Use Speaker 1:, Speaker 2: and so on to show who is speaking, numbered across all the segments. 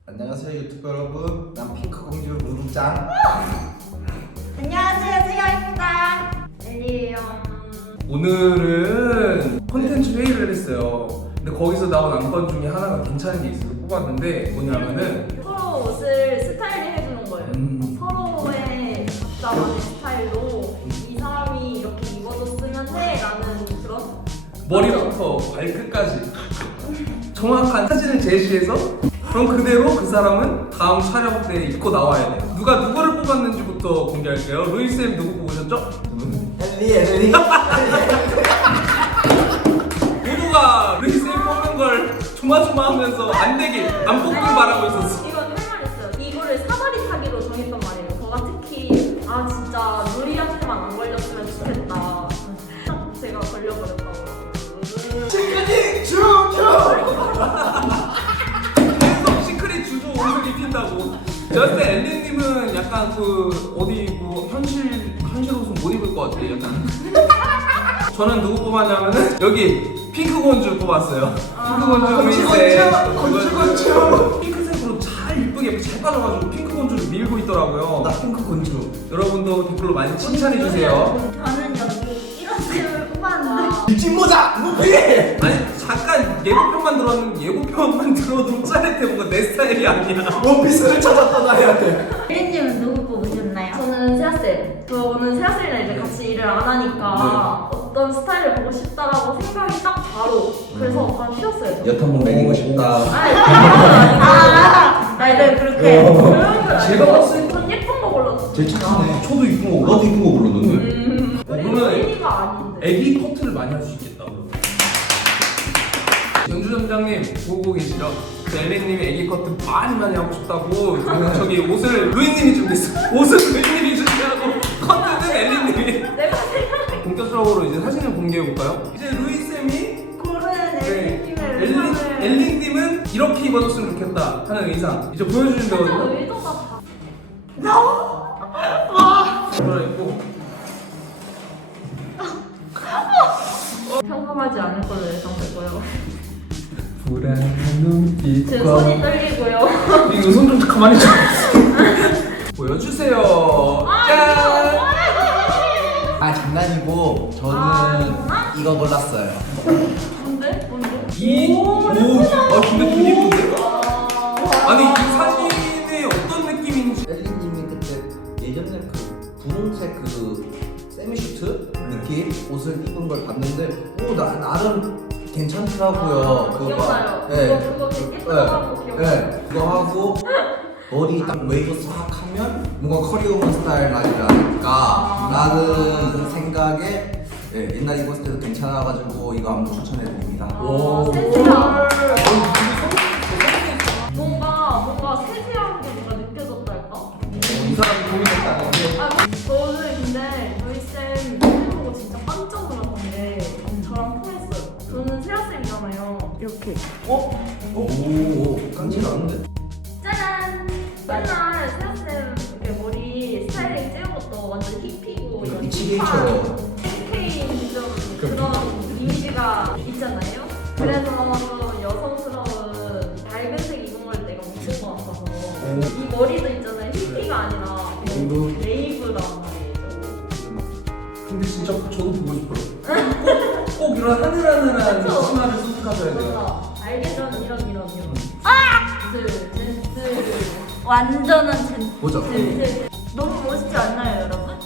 Speaker 1: 안녕하세요 유튜브 여러분, 난 핑크 공주 무릎짱.
Speaker 2: 안녕하세요, 세영입니다. 엘리예요.
Speaker 3: 오늘은 콘텐츠 회의를 했어요. 근데 거기서 나온 안건 중에 하나가 괜찮은 게 있어서 뽑았는데 뭐냐면은
Speaker 2: 서로 옷을 스타일링 해주는 거예요. 서로의 각자만의 스타일로 이 사람이 이렇게 입어줬으면 해 라는 그런
Speaker 3: 머리부터 발끝까지 정확한 사진을 제시해서 그럼 그대로 그 사람은 다음 촬영 때 입고 나와야 돼. 누가 누구를 뽑았는지부터 공개할게요. 루이쌤 누구 뽑으셨죠?
Speaker 1: 엘리.
Speaker 3: 모두가 루이쌤 뽑는 걸 조마조마하면서 안 되길, 안 뽑길 바라고 있었어.
Speaker 2: 이건 할 말 있어요. 이거를 사다리 타기로 정했단 말이에요. 저가 특히 진짜 루이한테만 안 걸렸으면 좋겠다. 딱 제가 걸려버렸다고.
Speaker 1: 시크릿 주주.
Speaker 3: 계속 시크릿 주조 옷을 입힌다고. 제가 봤을 때 엘리님은 약간 그 어디 뭐 현실 옷은 못 입을 것 같아. 약간. 저는 누구 뽑았냐면은 여기 핑크 공주 뽑았어요. 핑크 공주
Speaker 1: 건주.
Speaker 3: 핑크색으로 잘 이쁘게 잘 빠져가지고 핑크 공주를 밀고 있더라고요.
Speaker 1: 나 핑크 건주.
Speaker 3: 여러분도 댓글로 많이 칭찬해 주세요.
Speaker 2: 저는 여기 이런 색을 뽑았는데
Speaker 1: 뒷모자 무비.
Speaker 3: 아니 잠깐 예고편만 들었는데 예고편만 들어도 짜릿해. 뭔가 내 스타일이 아니야.
Speaker 1: 원피스를 찾았다 나한테.
Speaker 2: 엘리님은 누구 뽑으셨나요? 저는 세아쌤. 저는 세아쌤이랑 이제 같이 일을 안 하니까 어떤 스타일을 보고 싶다라고 생각이 딱 바로. 그래서 바로 튀었어요. 저는.
Speaker 1: 여탄복 먹이고 싶다.
Speaker 2: 나이들 그렇게 그런 걸
Speaker 3: 제가 봤을
Speaker 2: 전 예쁜 거 골랐어.
Speaker 1: 제일 착하네.
Speaker 3: 저도 이쁜 거
Speaker 1: 나도 이쁜 거 골랐는데.
Speaker 3: 그러면
Speaker 2: 엘리가 아닌데.
Speaker 3: 애기 커트를 많이 할 수 있겠다고. 연주 점장님 보고 계시죠? 엘리님이 애기 커트 많이 하고 싶다고 저기 옷을 루이님이 준비했어. 옷을 루이님이 준비하고 커트는 엘리님이.
Speaker 2: 내가 생각해.
Speaker 3: 본격적으로 이제 사진을 공개해 볼까요? 이제 루이 쌤이
Speaker 2: 고른 엘리님의 의상을
Speaker 3: 엘리님은 이렇게 입어줬으면 좋겠다 하는 의상 이제 보여주시면
Speaker 2: 진짜
Speaker 3: 되거든요.
Speaker 2: 의도가 다
Speaker 3: 그러고
Speaker 2: 평범하지 않을 걸로 예상되고요.
Speaker 3: 불안한 눈빛과
Speaker 2: 지금 손이 떨리고요.
Speaker 3: 이거 손 좀 가만히 좀 보여주세요. 짠!
Speaker 1: 장난이고 저는
Speaker 2: 정말?
Speaker 1: 이거 골랐어요.
Speaker 2: 뭔데? 뭔데?
Speaker 3: 근데 되게 예쁜데? 아니 이 사진의 어떤 느낌인지.
Speaker 1: 엘리님이 그때 예전에 그 분홍색 그 세미슈트 느낌 옷을 입은 걸 봤는데 나름 괜찮더라고요. 그거
Speaker 2: 기억나요.
Speaker 1: 네.
Speaker 2: 그거 되게 예쁘다고 기억나요.
Speaker 1: 네. 그거 하고 머리 딱 웨이브 싹 하면 뭔가 커리어먼 스타일 나지 않을까 라는 생각에 옛날 입었을 때도 괜찮아가지고 이거 한번 추천해드립니다.
Speaker 2: 세세한. 뭔가 세세한 게 뭔가 느껴졌달까?
Speaker 3: 이 사람이 고민했다는데.
Speaker 2: 저는 근데 저희 쌤 사진 보고 진짜 깜짝 놀랐던 게 저랑 통했어요. 저는 세아 쌤이잖아요. 이렇게.
Speaker 1: 오, 깜찍 않은데?
Speaker 2: 짜잔! 맨날 세아 쌤 이렇게 머리 스타일링 찍은 것도 완전 힙이고 이런
Speaker 1: 이치게이처럼.
Speaker 2: 힙해인 좀 그런 이미지가 있잖아요. 그래서 좀 여성스러운 밝은색 입은 걸 내가 못 본 것 같아서 이 머리도 있잖아요. 힙이가 아니라 그냥 레이브란 말이죠.
Speaker 3: 근데 진짜 저도 보고 싶어요. 꼭 이런 하늘하늘한
Speaker 2: 그쵸?
Speaker 3: 치마를 선택하셔야 돼요.
Speaker 2: 맞아. 알겠죠? 이런. 완전한
Speaker 1: 보자.
Speaker 2: 너무 멋있지 않나요, 여러분?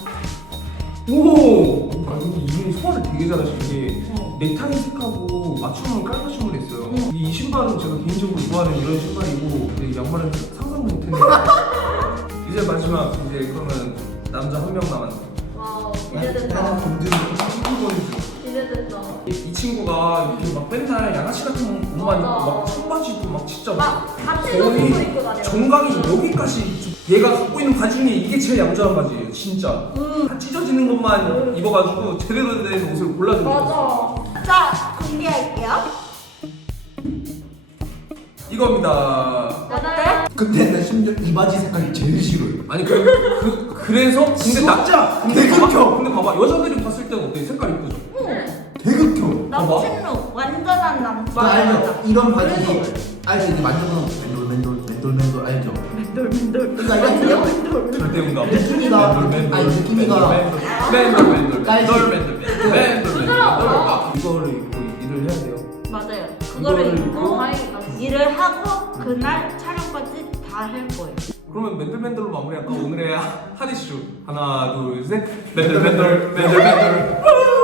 Speaker 3: 오! 아니 근데 이분이 소화를 되게 잘하시는 게 넥타이 색하고 맞춤을 깔맞춤을 했어요. 이 신발은 제가 개인적으로 좋아하는 이런 신발이고 이 양말은 상상도 못했네요. 이제 마지막 이제 그러면 남자 한 명 남았네.
Speaker 2: 와우,
Speaker 1: 나는
Speaker 2: 기대된다.
Speaker 1: 공주.
Speaker 3: 핑크건주.
Speaker 2: 기대된다.
Speaker 3: 이 친구가 이렇게 막 맨날 양아치 같은 옷만 입고
Speaker 2: 맞아.
Speaker 3: 막 청바지도 막 진짜
Speaker 2: 막 같이
Speaker 3: 거의
Speaker 2: 옷을 입고 다녀요.
Speaker 3: 정강이 여기까지 얘가 갖고 있는 바지 중에 이게 제일 얌전한 바지예요 진짜. 다 찢어지는 것만 입어가지고 제대로 된 옷을 골라준 거예요.
Speaker 2: 맞아. 자, 공개할게요.
Speaker 3: 이겁니다.
Speaker 2: 어때?
Speaker 1: 근데 나 심지어 이 바지 색깔이 제일 싫어요.
Speaker 3: 아니 그래서 근데
Speaker 1: 진짜
Speaker 3: 근데
Speaker 1: 개극혐.
Speaker 3: 봐봐, 근데 봐봐 여자들이 봤을 때는 어때? 색깔 이쁘죠?
Speaker 1: 대극혐.
Speaker 2: 남친룩 완전한 남친.
Speaker 1: 알죠? 이런 바지 알죠? 이게 만져보면 맨돌
Speaker 3: 배운가?
Speaker 1: 느낌이가
Speaker 3: 맨돌 이거를 입고 일을 해야 돼요.
Speaker 4: 맞아요. 그거를 입고
Speaker 2: 다행이다.
Speaker 4: 일을 하고 그날 촬영까지 다 할 거예요.
Speaker 3: 그러면 맨돌맨돌로 마무리할까? 오늘의 한 이슈 하나 둘 셋 맨돌